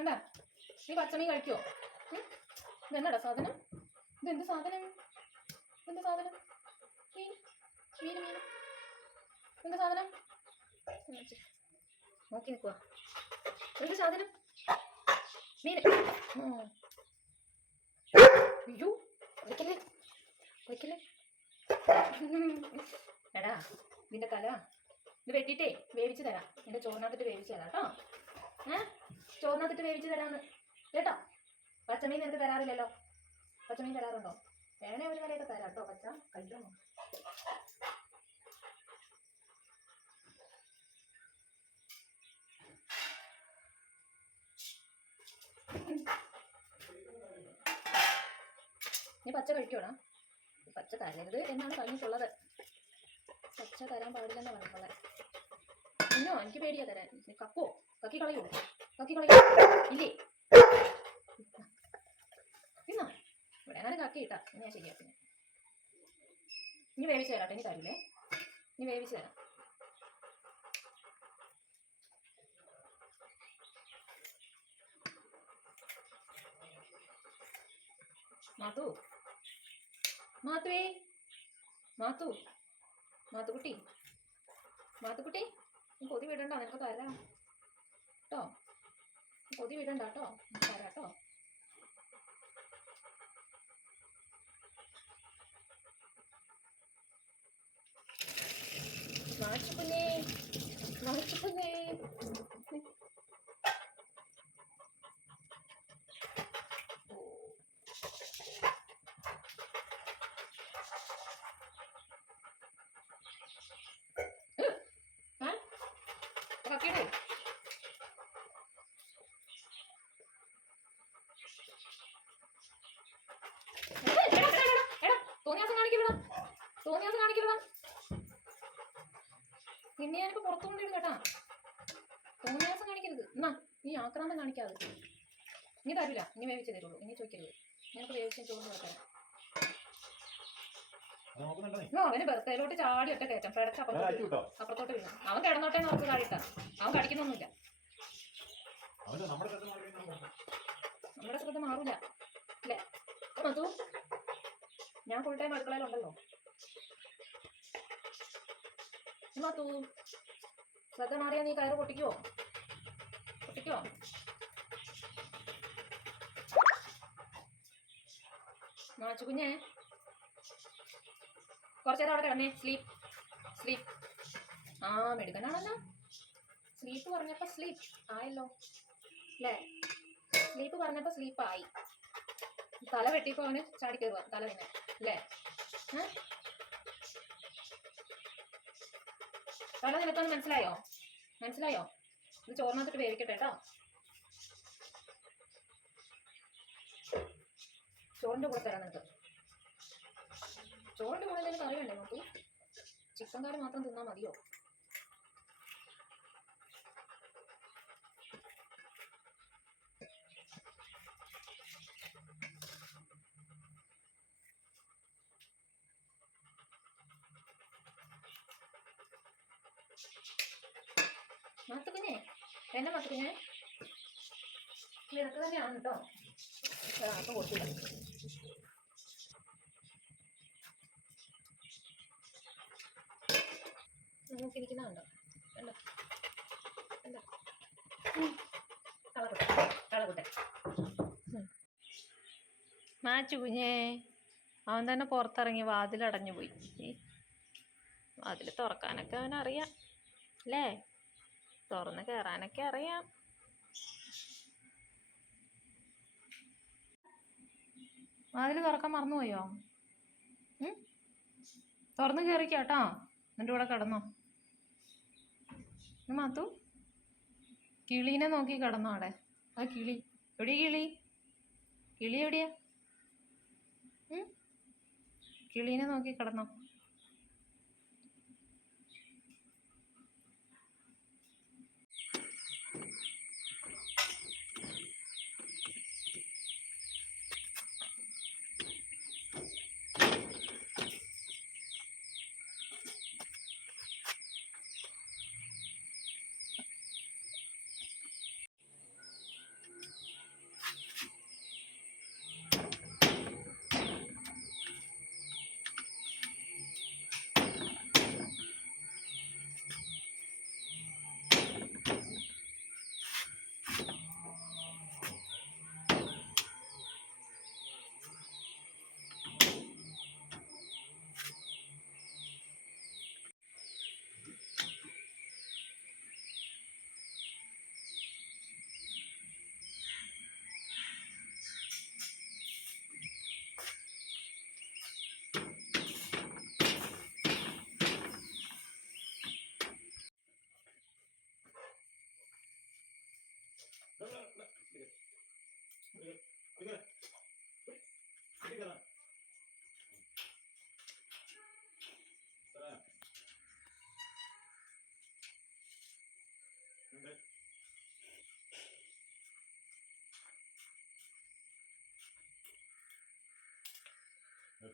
വേണ്ട. നീ പച്ചമീൻ കഴിക്കുമോ? ഇതെന്നടാ സാധനം? ഇതെന്ത് സാധനം? എന്ത് സാധനം? മീൻ മീൻ മീൻ എന്ത് സാധനം? നോക്കി നിൽക്കുക. എന്ത് സാധനം? മീൻ. അയ്യോ കഴിക്കല്ലേ കഴിക്കല്ലേ. എടാ ഇതിൻ്റെ തല ഇത് വെട്ടിയിട്ടേ വേവിച്ച് തരാം. നിന്റെ ചോറിനകത്തിട്ട് വേവിച്ച് തരാം കേട്ടോ. ചോറിനകത്തിട്ട് വേവിച്ച് തരാമെന്ന് കേട്ടോ. പച്ചമീൻ നിനക്ക് തരാറില്ലല്ലോ. പച്ചമീൻ തരാറുണ്ടോ? വേണേ ഒരു കറിയൊക്കെ തരാം കേട്ടോ. പച്ച കഴിക്കണോ? നീ പച്ച കഴിക്കോടാ? പച്ച തരരുത് എന്നാണ് പറഞ്ഞിട്ടുള്ളത്. പച്ച തരാൻ പാടില്ലെന്നാണ് പറഞ്ഞിട്ടുള്ളത്. ഇന്നോ എനിക്ക് പേടിയാ തരാൻ. കക്കോ? കക്കി കളയോ? കക്കി കളയോ? ഇല്ലേ ഇന്നോ ഇവിടെ എങ്ങനെ കക്കി ഇട്ടാ ഞാൻ ശരിയാക്കി. ഇനി വേവിച്ച് തരാട്ടെ. ഇനി തരൂലേ. ഇനി വേവിച്ച് തരാം. മാത്തു മാത്തുവേ മാത്തു മാത്തുക്കുട്ടി മാത്തുക്കുട്ടി കൊതി വിടണ്ട. നിനക്ക് തരാം കേട്ടോ. കൊതി വിടണ്ട കേട്ടോ. തരാം കേട്ടോ. മാച്ചുകുഞ്ഞേ മാച്ചുകുഞ്ഞേ കക്കിയിടേ. തോന്നിയാസം കാണിക്കില്ലടാ. തോന്നിയാസം കാണിക്കില്ലടാ. പിന്നെ ഞാനിപ്പോ പുറത്തു കൊണ്ടിടും കേട്ടാ. തോന്നിയാസം കാണിക്കരുത്. എന്നാ നീ ആക്രാന്തം കാണിക്കാതെ. ഇനി തരില്ല. ഇനി വേവിച്ചേ തരുള്ളൂ. ഇനി ചോദിക്കരുത്. ഞാനിപ്പോ വേവിച്ച ചോറിന് കൊടുക്കാം. അവന് ബർത്തയിലോട്ട് ചാടി ഒറ്റ കയറ്റം. പിടച്ച് അപ്പുറത്തോട്ട് വീണു. അവൻ കിടന്നോട്ടെ നമുക്ക് താഴെയിട്ടാ. അവൻ കടിക്കുന്നൊന്നുമില്ല. നമ്മുടെ ശ്രദ്ധ മാറൂല അല്ലേ മധു? ഞാൻ ഫുൾ ടൈം അടുക്കളയിലുണ്ടല്ലോ. മധു ശ്രദ്ധ മാറിയാ നീ കയറ് പൊട്ടിക്കോ? പൊട്ടിക്കോ? മാച്ചു കുഞ്ഞേ കുറച്ചേരം അവിടെ കിടന്നേ. Sleep sleep. ആ മെടുക്കനാണല്ലോ. സ്ലീപ്പ് പറഞ്ഞപ്പോ സ്ലീപ്പ് ആയല്ലോ അല്ലേ? സ്ലീപ്പ് പറഞ്ഞപ്പോ സ്ലീപ്പ് ആയി. തല വെട്ടിയപ്പോ അവന് ചാടി കയറുക. തല തന്നെ അല്ലേ? തല നിനക്കൊന്ന് മനസ്സിലായോ? മനസ്സിലായോ? ഇത് ചോറിനകത്തിട്ട് വേവിക്കട്ടെ കേട്ടോ. ചോറിന്റെ കൂടെ തരാം നിനക്ക്. ചോറിന്റെ കൂടെ എന്തെങ്കിലും കറി വേണ്ടേ നോക്കി? ചിക്കൻ കറി മാത്രം തിന്നാൽ മതിയോ? മാത്തുക്കുഞ്ഞേ എന്നെ മാത്തുക്കുഞ്ഞേ നിനക്ക് തന്നെയാണ് കേട്ടോ. അപ്പം കൊടുത്തില്ല. നോക്കിയിരിക്കുന്നുണ്ടോ? അല്ല അല്ല കളകുട്ടെ കളകുട്ടെ. മാച്ചു കുഞ്ഞേ അവൻ തന്നെ പുറത്തിറങ്ങി വാതിലടഞ്ഞു പോയി. വാതിൽ തുറക്കാനൊക്കെ അവനറിയാം അല്ലേ? തുറന്ന് കയറാനൊക്കെ അറിയാം. വാതിൽ തുറക്കാൻ മറന്നുപോയോ? തുറന്ന് കയറിക്കാട്ടോ. എന്നിട്ട് ഇവിടെ കിടന്നോ. മാത്തു കിളീനെ നോക്കി കിടന്നോ അവിടെ? ആ കിളി എവിടെയാ? കിളി കിളി എവിടെയാ? കിളീനെ നോക്കി കിടന്നോ.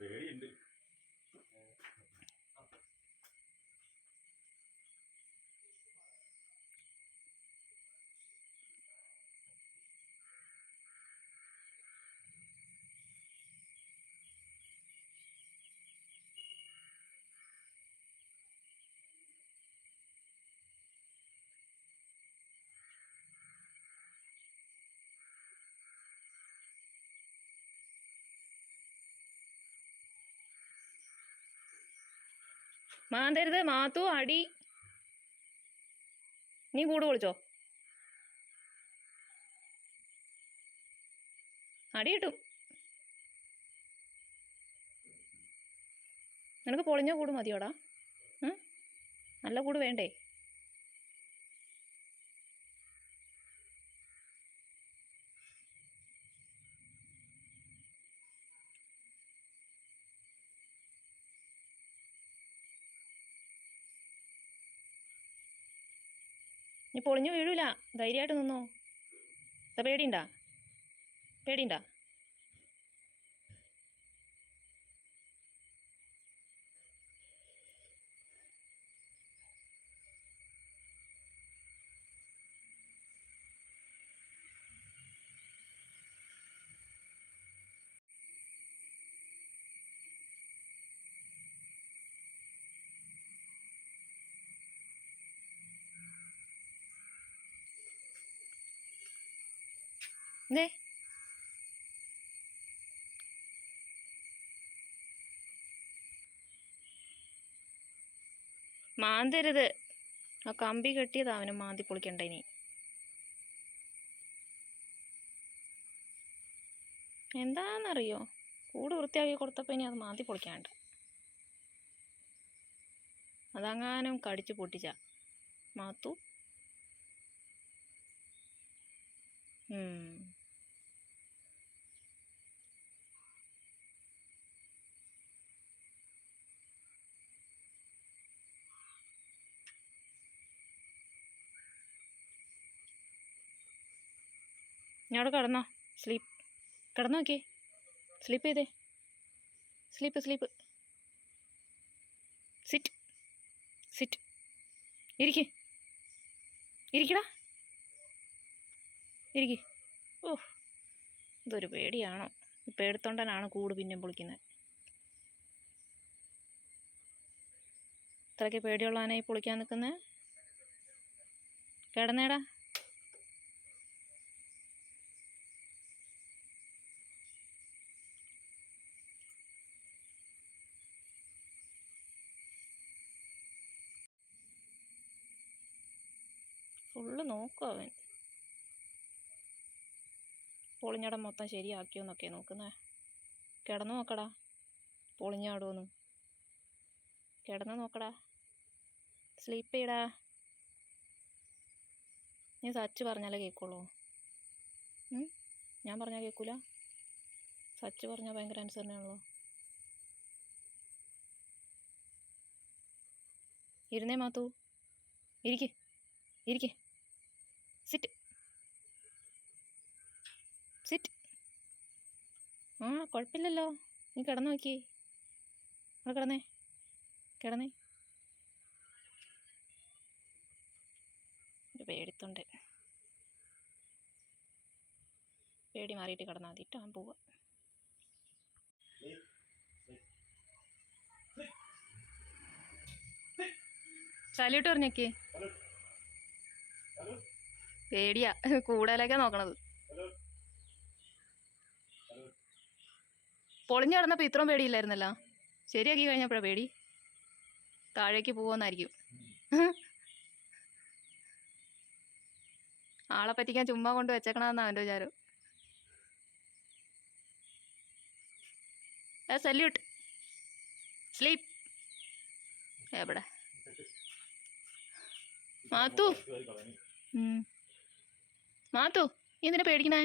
പേടിയുണ്ട്. മാന്തരുത് മാത്തു, അടി. നീ കൂട് പൊളിച്ചോ, അടി കിട്ടും. നിനക്ക് പൊളിഞ്ഞ കൂട് മതിയോടാ? നല്ല കൂട് വേണ്ടേ? നീ പൊളിഞ്ഞു വീഴൂല, ധൈര്യമായിട്ട് നിന്നോ. പേടിയുണ്ടാ? പേടിയുണ്ടാ? എന്തേ? മാന്തരുത്. ആ കമ്പി കെട്ടിയതാ അവന് മാന്തി പൊളിക്കണ്ട. ഇനി എന്താണെന്നറിയോ, കൂട് വൃത്തിയാക്കി കൊടുത്തപ്പോൾ ഇനി അത് മാന്തി പൊളിക്കാണ്ട്. അതങ്ങാനും കടിച്ചു പൊട്ടിച്ച മാത്തു. ഞാൻ അവിടെ കിടന്നോ, സ്ലീപ്പ്. കിടന്നു നോക്കിയേ, സ്ലീപ്പ് ചെയ്തേ. Sleep sleep. Sit sit. ഇരിക്ക്, ഇരിക്കടാ, ഇരിക്ക്. ഓ, ഇതൊരു പേടിയാണോ? പേടിത്തൊണ്ടനാണ് കൂട് പിന്നെ പൊളിക്കുന്നത്. ഇത്രയ്ക്ക് പേടിയുള്ളവനായി പൊളിക്കാൻ നിൽക്കുന്നത്. കിടന്നേടാ. ഫുള്ള് നോക്കും അവൻ. പൊളിഞ്ഞടം മൊത്തം ശരിയാക്കിയോന്നൊക്കെ നോക്കുന്നേ. കിടന്നു നോക്കടാ, പൊളിഞ്ഞാടുമെന്ന്. കിടന്ന് നോക്കടാ, സ്ലീപ്പ് ചെയ്യടാ. നീ സച്ച് പറഞ്ഞാലേ കേൾക്കുള്ളൂ. ഞാൻ പറഞ്ഞാൽ കേൾക്കൂല? സച്ച് പറഞ്ഞാൽ ഭയങ്കര അനുസരണയാണല്ലോ. ഇരുന്നേ മാത്തു, ഇരിക്ക്, ഇരിക്ക്. Sit sit. ആ, കുഴപ്പമില്ലല്ലോ. നീ കിടന്നു നോക്കി. അവിടെ കിടന്നേ, കിടന്നേ. പേടിത്തൊണ്ട്. പേടി മാറിയിട്ട് കിടന്നാൽ മതി. ഇട്ടാൻ പോവുക. സല്യൂട്ട് പറഞ്ഞേക്കേ. പേടിയാ, കൂടുതലൊക്കെ നോക്കണത്. പൊളിഞ്ഞു കിടന്നപ്പോൾ ഇത്രയും പേടിയില്ലായിരുന്നല്ലോ. ശരിയാക്കി കഴിഞ്ഞപ്പോഴാ പേടി. താഴേക്ക് പോവുമെന്നായിരിക്കും. ആളെ പറ്റിക്കാൻ ചുമ്മാ കൊണ്ട് വെച്ചേക്കണമെന്നാ അവൻ്റെ വിചാരം. സല്യൂട്ട്. സ്ലീപ്പ്. എവിടെ മാത്തു? മാത്തു, നീ എന്തിനാ പേടിക്കണേ?